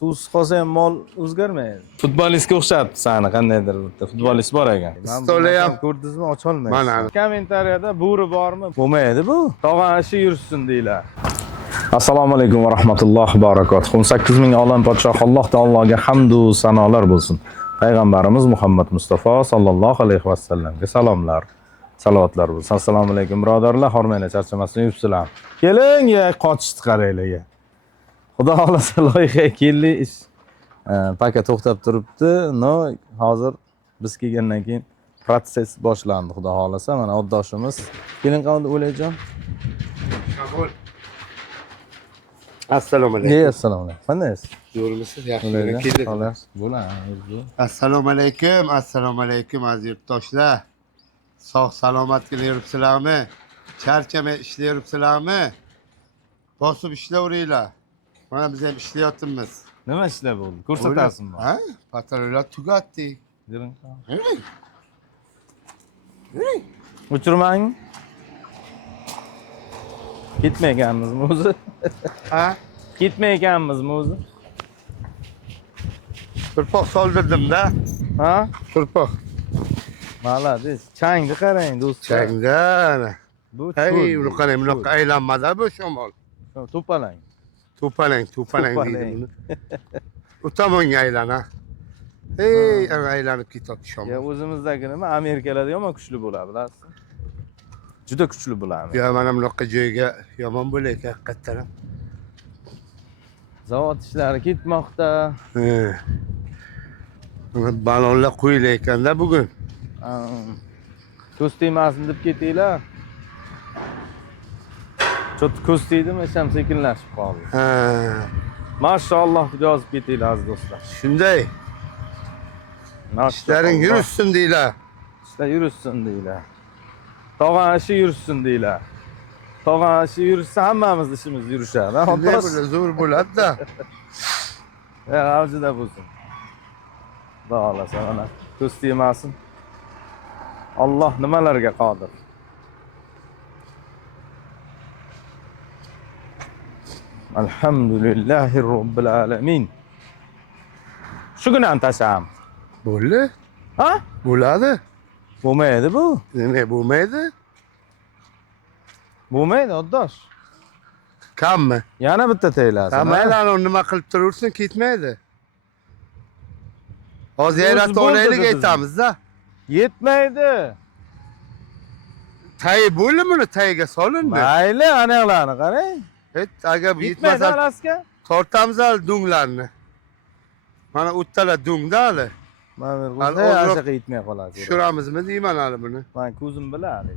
Suvsiz qolsa ham mol o'zgarmaydi. Futbolistga o'xshatdi sani qandaydir bitta futbolist bor ekan. Stoli ham ko'rdingizmi, ocholmaysiz. Mana. Kommentariyada bo'ri bormi? Bo'lmaydi bu. Tog'an ishi yursin deylar. Assalomu alaykum va rahmatullohi va barakatuh. 18 ming olam podshoh Alloh taologa hamd va sanolar bo'lsin. Payg'ambarimiz Muhammad Mustafa sallallohu alayhi va sallamga salomlar. Salovatlar bo'lsin. Assalomu alaykum birodarlar, hormanglar, charchamasdan yuribsizlar. Keling, qochishni qaranglar. Xudo xolasa loyiha keldi, ish paka to'xtab turibdi. No, hozir biz kelgandan keyin protsess boshlandi. Xudo xolasa mana oddoshimiz. Keling qoldi O'layjon. Assalomu alaykum. Assalomu alaykum. Qandaysiz? Yo'lmisiz? Yaxshi keldik. Xolos, bo'ladi. Assalomu alaykum. Assalomu alaykum aziz yurtdoshlar. Sog' salomatgina yuribsizlarmi? Charchamay ishlayapsizlarmi? Bosib ishlayveringlar. Mana biz ham ishlayapmiz. Nima ishlar bo'ldi? Ko'rsatasizmi? Ha? Patrollar tugatdik. Yuring. Yuring. O'chirmang. Ketmayganmizmi o'zi? Ha? Ketmayganmizmi o'zi? Turpoq soldirdim-da. Ha? Turpoq. Malades. Changni qarang, do'stlar. Changdan. Bu Hey, uni qarang, bunaqa aylanmada bu shamol. To'palang. To'palang deydi buni. U tomonga aylana. Hey, ana aylanib ketadi Ya shamol. o'zimizdagi nima? Amerikalarda yomon kuchli bo'ladi, bilasizmi? Juda kuchli bo'ladi. Ya mana bunaqa joyga yomon bo'laylik haqiqatan. Zavod ishlari ketmoqda. Mana balonlar qo'yilar ekanda bugun. Ko'z tegmasin deb ketinglar. Cho'tti ko'z teydimi, isham sekinlashib qoldi. Ha, Mashalloh deb yozib ketinglar aziz do'stlar. shunday. İşlerin yürüsün deylar. İşte yürüsün deylar. Tog'an ishi yursin deylar. Tog'an ishi yursa hammamiz ishimiz yurishadi. Shunday böyle zo'r bo'ladi-da. Avjida bo'lsin. Xudo xolasa mana ko'z tegmasin. Alloh nimalarga qodir. Alhamdulillahi robbil alamin. Shu kuni ham tasham. Bo'ldi. Ha? Bo'ladi. Bo'lmaydi bu. Nima bo'lmaydi? Bo'lmaydi, oddosh. Kammi? Yana bitta taylasin. Kamaylarni nima qilib turursin, ketmaydi. Hozir yaratib olaylik aytamiz-da. Yetmaydi. Tay bo'ldi buni tayiga solindi. Mayli, aniqlarni qarang. Agar bu Yetmaydi yetmasa alasga. tortamiz hali dunglarni. Mana o'ttalar dungda hali. Mana Hali bu ozroq achaqa yetmay qoladi. Tushiramizmi deyman hali buni. Men ko'zim biladi.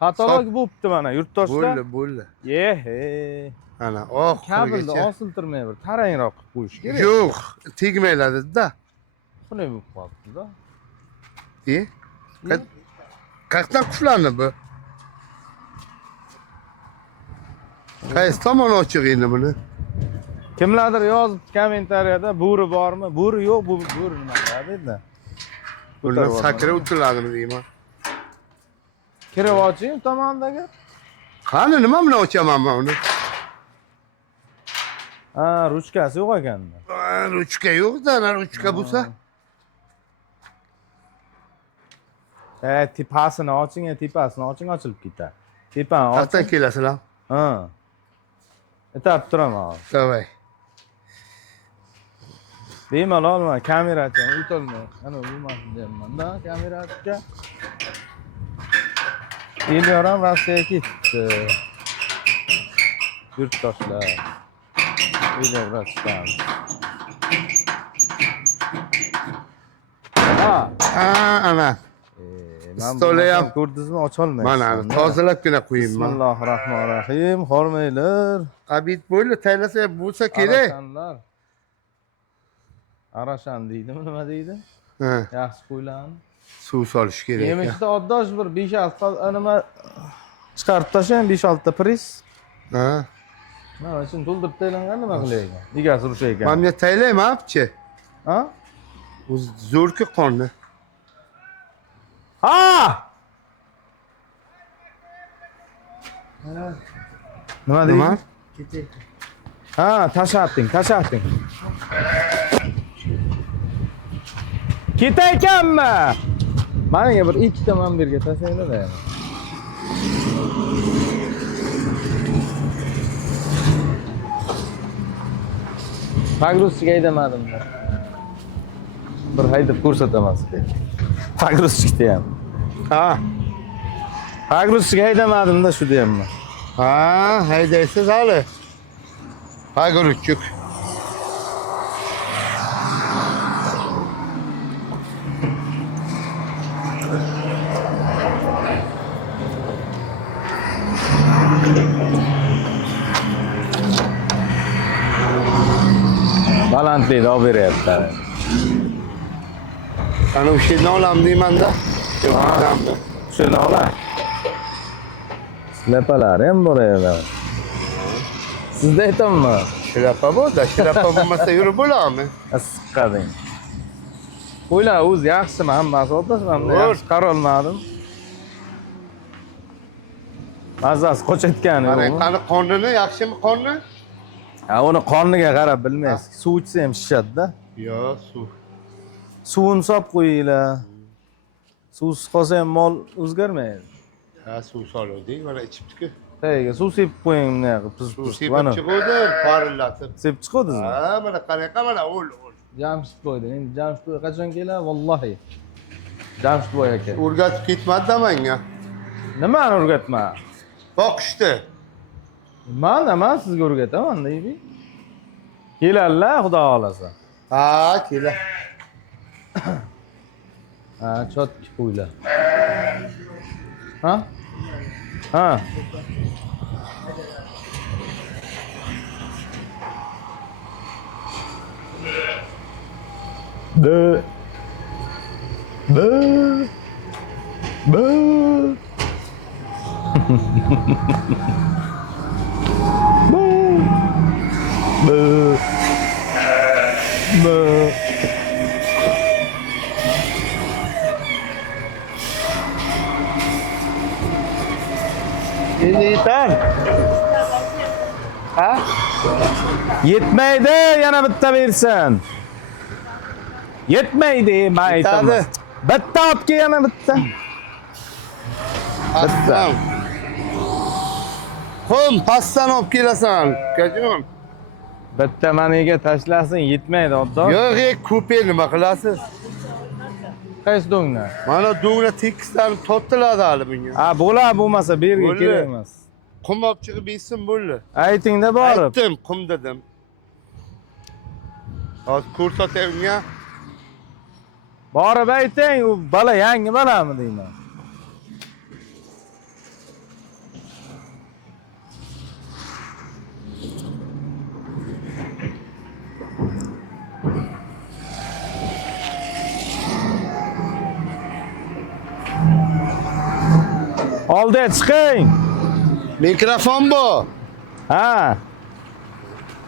Xatolik bo'pti mana yurtdoshlar. Bo'ldi. Yehe. Ana, Kabelni osiltirmay bir tarangroq qilib qo'yish kerak. Yo'q, tegmaydi-da. Shunday bo'lib qolibdi-da. Qayerdan quflandi bu? Qaysi tomon ochiq endi buni? Kimlardir yozib kommentariyada bo'ri bormi? Bo'ri yo'q, bu bo'ri nima qiladi? Bundan sakra o'tiladimi deyman. Kirib oching tomondagi. Qani nima bilan ochaman men uni? Ha, ruchkasi yo'q ekanda. Ruchka yo'q-da, ruchka bo'lsa. Tepasini oching, tepasini oching, ochilib ketadi. Tepani oching. Qayerdan kelasizlar? Ha. Etab turaman. Davay. Bemalol mana kamerachi o'tolmay. Ana bo'lmasin deyapman-da, kamerachiga. Elyor ham Rossiyaga ketdi. Yurtdoshlar. Elyor Rossiyadan. Ana. Stoli ham ko'rdingizmi, ocholmaysiz. Mana tozalabgina qo'yayman. Bismillahirrohmanirrohim. Hormanglar. Abid bo'ldi, taylasa bo'lsa kerak. Arashanlar. Arashan deydimi, nima deydi? Ha, Yaxshi qo'ylarni. suv solish kerak. Yemishda oddosh bir 5-6 nima chiqarib tashlang, 5-6 ta pris. Ha. Mana shuni to'ldirib taylangan nima qilaygan? Egasi urishaygan. Menga taylaymi, apchi? Ha? O'zi zo'rki qonni. Ha! Nima deydi? Ha, tashatding. Ketaykanmi? Manga bir 2 ta man berga tashlaylar-da. Pagruschiga haydamadim-da. Bir haydab ko'rsataman sizga. Pagruschikda ham. Ha. Pagruschiga haydamadim-da, shu deyapman. Ha, haydaysiz hali. Pagrutchuk. Balandlikda olib beryapti. Ana o'shani olam deyman-da. Shuni ola. Lapalar ham bor edi. Sizda aytamanmi? Shilapa bo'ldi, shilapa bo'lmasa yurib bo'ladimi? Siqqading. Qo'ylar o'zi yaxshimi, hammasi o'rtasida yaxshi qarolmadim. Mazasi qochayotgani yo'qmi? Qani qonini, yaxshimi qonni? Ha, uni qoniga qarab bilmaysiz. Suv ichsa ham shishadi-da. Yo'q, suv. Suvini solib qo'yinglar. Suvsiz qolsa ham mol o'zgarmaydi. Ha, suv soluvdik, mana ichibdi-ku. Tagiga suv sepib qo'ying bunaqa Suv sepib chiquvdi, porillatib. Sepib chiqdingizmi? Ha, mana qanaqa mana o'l. Jamshid boyda. Endi Jamshid boy qachon keladi? Vallohi. Jamshid boy aka. O'rgatib ketmadi-da menga. Nimani o'rgatma? Boqishdi. Men sizga o'rgataman, deydi. Keladilar, xudo xolasa. Ha, kela. Ha, chotki qo'ylar. Ha? Ha. Bı. Bı. Bı. Bı. Bı. Bı. Yeter. Ha? Yetmaydi, yana bitta bersin. Yetmaydi, men aytaman. Bitta olib kel, yana bitta. Pastan. Qum, pastan olib kelasan, ukajim. Bitta maniga tashlasin, yetmaydi, oddo. Yo'q, ko'p nima qilasiz? Qaysi do'ngni? Mana do'nglar tekislanib tortiladi hali bunga. Ha, bo'lar bo'lmasa berga kerak emas. Qum olib chiqib bersin bo'ldi. Aytingda borib. Aytdim, qum dedim. Hozir ko'rsatay unga. Borib ayting, u bola yangi bolami deyman. Oldiga chiqing. Mikrofon bu. Ha.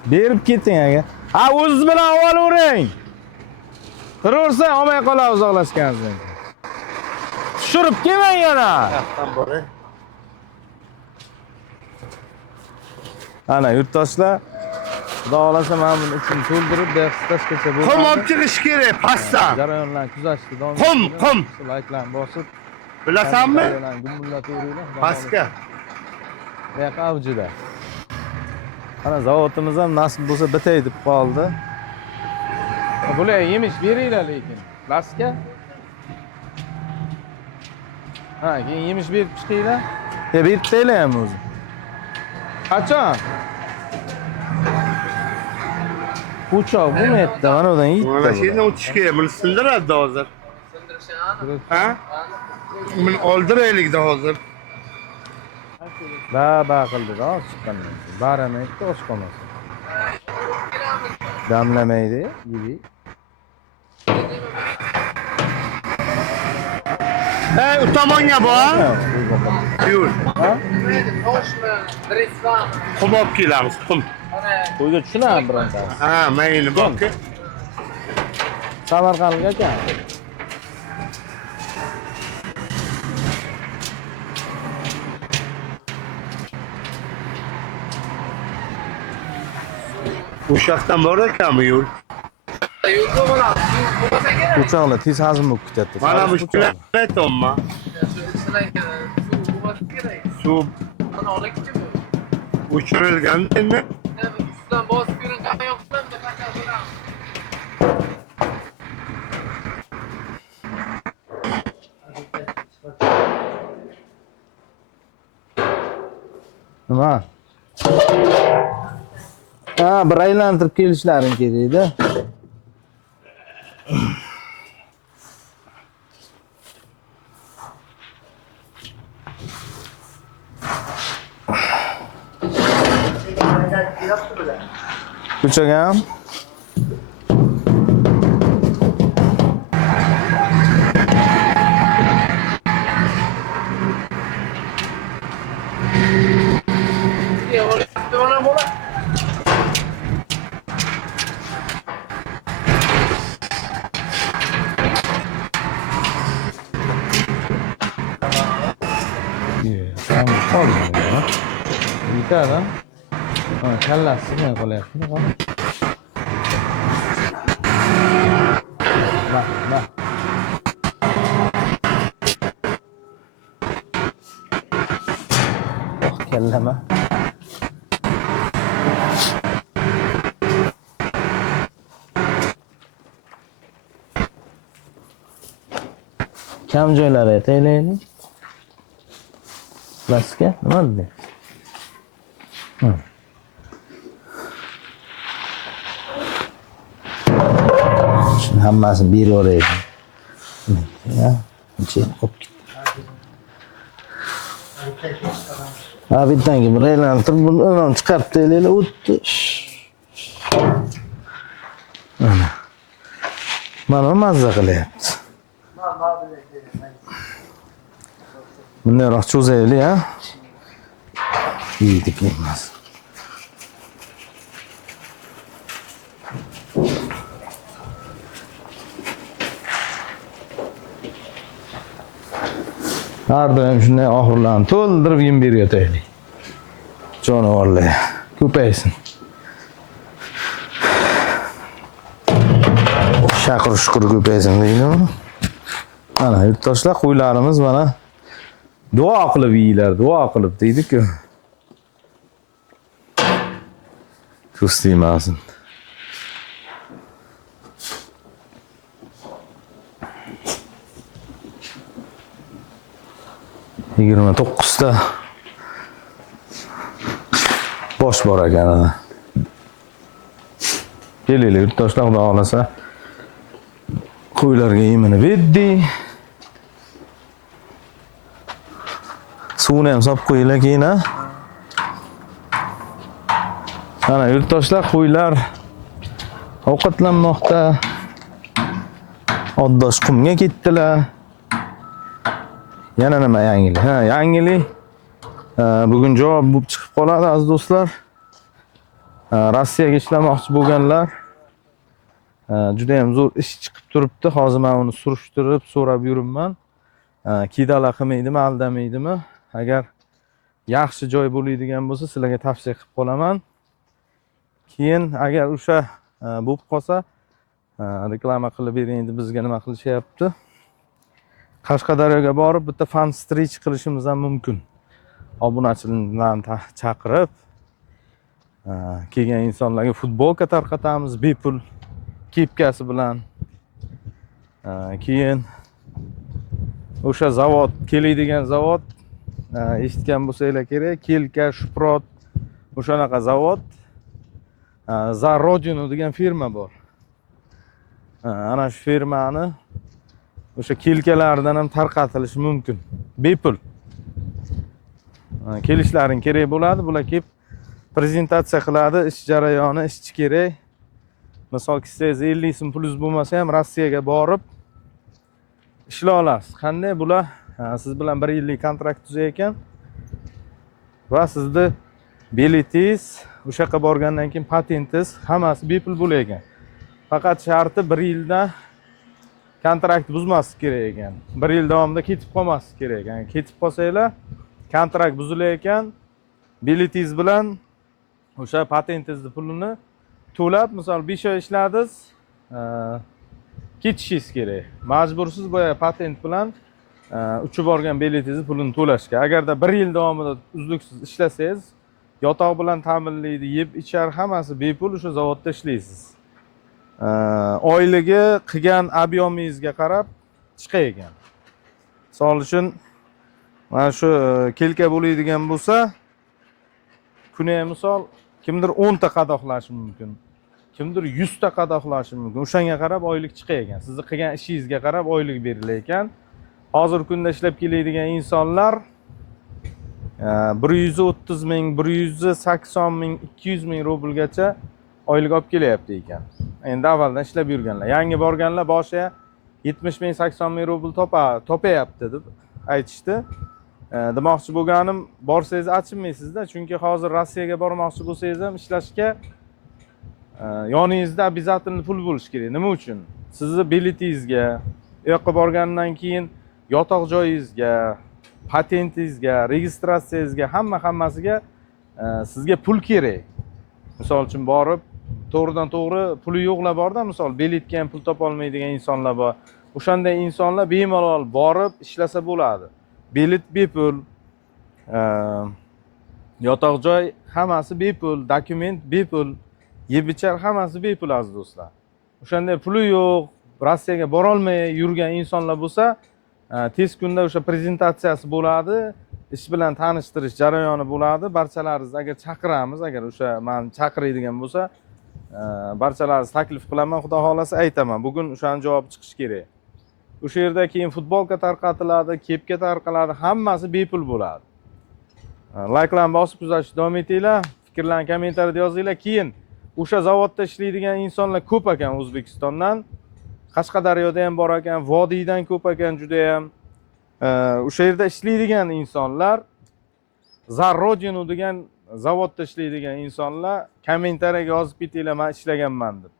Berib keting aka. Ha, o'zingiz bilan olavering. Turaversa, olmay qolamiz uzoqlashganingizdan. Tushirib kelmang yana. Yaxtan boray. Ana, yurtdoshlar, xudo xolasa men buni ichini to'ldirib, dehqongacha bo'ladi. Qum olib chiqish kerak, pastan. Jarayonlarni kuzatishda davom Qum. Like'larni bosib, Bilasanmi? Gumullatveringlar. Paska. Yoqa avjida. Ana zavodimiz ham nasib bo'lsa bitay deb qoldi. Bular yemish beringlar lekin. Laska. Ha, keyin yemish berib chiqinglar. Beribdinglar ham o'zi. Qachon? Uchoq bo'lmayapti, mana undan yeydi. Mana shu yerdan o'tish kerak, buni sindiradi hozir. Ha? Buni oldiraylikda hozir. Ba qildi-da, chiqqandan. Baramaydi, och qolmasin. Damlamaydi, yeydi. Hey, u tomonga bor. Yur. Ha? Qum olib kelamiz, qum. To'yga tushunam birontasi. Ha, mayli bor. Samarqandlik aka. O'sha yoqdan bor ekanmi yo'l? Yo'lda bo'ladi. Bo'lmasa kerak. Uchoqlar tez hazm bo'lib ketadi. Mana mushkulani aytyapman. Suv bo'lmasa kerak. Suv Mana olakchi bu. o'chirilgan endi. Ustidan bosib ko'ring, qanaqa yoqdan qanaqa bo'ladi. Nima? Ha, bir aylantirib kelishlaring kerak-da. Ko'chaga ham Mana bo'ladi. Yetadi. Ha, kallasi sinmay qolyapti. Bah. Kallama. Kam joylari aytaylik. Plastikka nima dedi? Shuni hammasini beraveraylik. Ya, ichi hop ketdi. Ha, bittanga bir aylantirib, buni chiqarib taylaylik, o'tdi. Mana mazza qilyapti. Bunday cho'zaylik, ha? Yeydik emas. Har doim shunday oxirlarni to'ldirib yem berayotaylik. Jonivorlar ko'paysin. Shaqir shukur ko'paysin deydimi? Mana yurtdoshlar qo'ylarimiz mana duo qilib yeylar, duo qilib deydi-ku. Ko'z tegmasin. Yigirma to'qqizta bosh bor ekan. Kelaylik, yurtdoshlar, xudo xolasa qo'ylarga yemini berdik. Suvni ham solib qo'yinglar keyin, ha. Mana yurtdoshlar, qo'ylar ovqatlanmoqda. Oddosh qumga ketdilar. Yana nima yangilik? Ha, yangilik. Bugun javob bo'lib chiqib qoladi aziz do'stlar. Rossiyaga ishlamoqchi bo'lganlar juda ham zo'r ish chiqib turibdi. Hozir men uni surishtirib, so'rab yuribman. Kidala qilmaydimi, aldamaydimi? Agar yaxshi joy bo'ladigan bo'lsa, sizlarga tavsiya qilib qolaman. Keyin agar o'sha bo'lib qolsa, reklama qilib bering, endi bizga nima qilishyapti? Qashqadaryoga borib bitta fan strich qilishimiz ham mumkin. Obunachilarni chaqirib, kelgan insonlarga futbolka tarqatamiz bepul kepkasi bilan. Keyin o'sha zavod, keladigan zavod, eshitgan bo'lsanglar kerak, Kelka, Shuprot, o'shanaqa zavod, Za Rodinu degan firma bor. Ana shu firmani o'sha kelkalardan ham tarqatilishi mumkin. Bepul. Kelishlaring kerak bo'ladi. Bular kelib prezentatsiya qiladi, ish jarayoni, ishchi kerak. Misol kelsangiz 50 so'm pulus bo'lmasa ham Rossiyaga borib ishlay olasiz. Qanday bular siz bilan 1 yillik kontrakt tuzay ekan va sizni biletingiz, o'sha yoqqa borgandan keyin patentingiz hammasi bepul bo'lar ekan. Faqat sharti 1 yilda kontrakt buzmaslik kerak ekan. 1 yil davomida ketib qolmaslik kerak ekan. Ketib qolsanglar, kontrakt buzilar ekan, biletingiz bilan o'sha patentingizni pulini to'lab, misol 5 oy ishladingiz, ketishingiz kerak. Majbursiz boya patent bilan uchib borgan biletingizni pulini to'lashga. Agarda 1 yil davomida uzluksiz ishlasangiz, yotoq bilan ta'minlaydi, yeb ichar hammasi bepul o'sha zavodda ishlaysiz. Oyligi qilgan ob'yomingizga qarab chiqar ekan. Misol uchun mana shu kelka bo'ladigan bo'lsa, kuniga misol kimdir 10 ta qadoqlashi mumkin. Kimdir 100 ta qadoqlashi mumkin. O'shanga qarab oylik chiqar ekan. Sizni qilgan ishingizga qarab oylik berilar ekan. Hozirgi kunda ishlab keladigan insonlar 130 ming, 180 ming, 200 ming rublgacha oylik olib kelyapti ekan. Endi avvaldan ishlab yurganlar. Yangi borganlar boshiga 70 ming, 80 ming rubl topayapti deb aytishdi. Demoqchi bo'lganim, borsangiz achinmaysizda, chunki hozir Rossiyaga bormoqchi bo'lsangiz ham ishlashga yoningizda обязательно pul bo'lishi kerak. Nima uchun? Sizni biletingizga, u yoqqa borgandan keyin yotoq joyingizga, patentingizga, registratsiyangizga, hammasiga sizga pul kerak. Misol uchun borib, to'g'ridan to'g'ri puli yo'qlar borda, misol biletga ham pul topa olmaydigan insonlar bor. O'shanday insonlar bemalol borib ishlasa bo'ladi. Bilet bepul, yotoq joy hammasi bepul, dokument bepul, yeb ichar hammasi bepul aziz do'stlar. O'shanday puli yo'q, Rossiyaga bora olmay yurgan insonlar bo'lsa, tez kunda o'sha prezentatsiyasi bo'ladi, ish bilan tanishtirish jarayoni bo'ladi. Barchalaringizni agar chaqiramiz, agar o'sha meni chaqiradigan bo'lsa, barchalaringizni taklif qilaman, xudo xolasa aytaman. Bugun o'shaning javobi chiqishi kerak. O'sha yerda keyin futbolka tarqatiladi, kepka tarqaladi, hammasi bepul bo'ladi. Layklarni bosib kuzatishda davom etinglar, fikrlarni kommentariyada yozinglar. Keyin o'sha zavodda ishlaydigan insonlar ko'p ekan O'zbekistondan. Qashqadaryoda ham bor ekan, Vodiydan ko'p ekan juda ham. O'sha yerda ishlaydigan insonlar, Zarrodinu degan zavodda ishlaydigan insonlar kommentariyaga yozib ketinglar, men ishlaganman deb.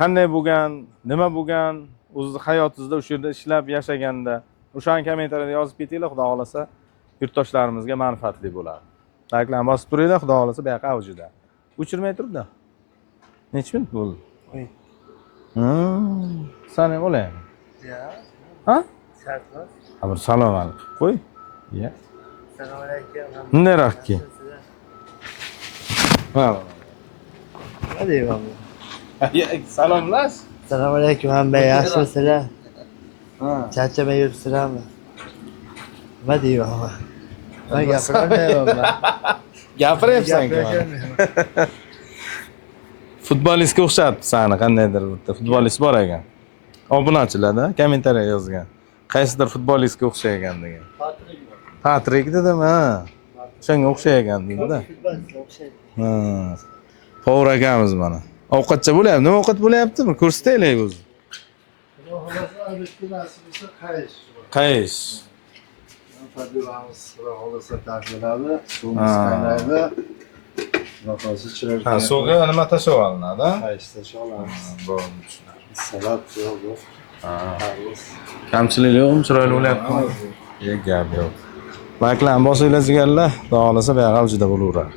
Qanday bo'lgan, nima bo'lgan, o'z hayotingizda o'sha yerda ishlab yashaganda, o'shani kommentariyada yozib ketinglar, xudo xolasa yurtdoshlarimizga manfaatli bo'ladi. Layklarni bosib turinglar, xudo xolasa bu yoqqa avjida. O'chirmay turibdi. Necha minut bo'ldi? Sen ham olaymi? Ya. Ha? Shartmas. Ha, bir salom alik qo'y. Ya. Assalomu alaykum. Bunday rakki. Ha. Nima deyman? Ya, salomlash. Assalomu alaykum hamma, yaxshimisizlar? Ha. Charchamay yuribsizlarmi? Nima deyman? Men gapirmayapman. Gapiryapsan-ku. Futbolistga o'xshatdi seni, qandaydir bitta futbolist bor ekan. Obunachilarda kommentariya yozgan. Qaysidir futbolistga o'xshagan degan. Patrik dedim, ha. Shunga o'xshagan dedi-da. Ha. To'g'ri akamiz mana. Ovqatcha bo'lyapti. Nima ovqat bo'lyapti? Bir ko'rsataylik o'zi. Qayish. Tabiiyamiz xohlasa tashlanadi, suvimiz qaynaydi. Nafasi chirar. Ha, suvga nima tashlab olinadi? Qayish tashlab olamiz. Bo'ldi, tushunarli. Salat yo'q. Kamchilik yo'qmi? Chiroyli bo'lyaptimi? Yo'q, gap yo'q. Layklarni bosinglar, xudo xolasa bu yoqqa avjida bo'laveradi.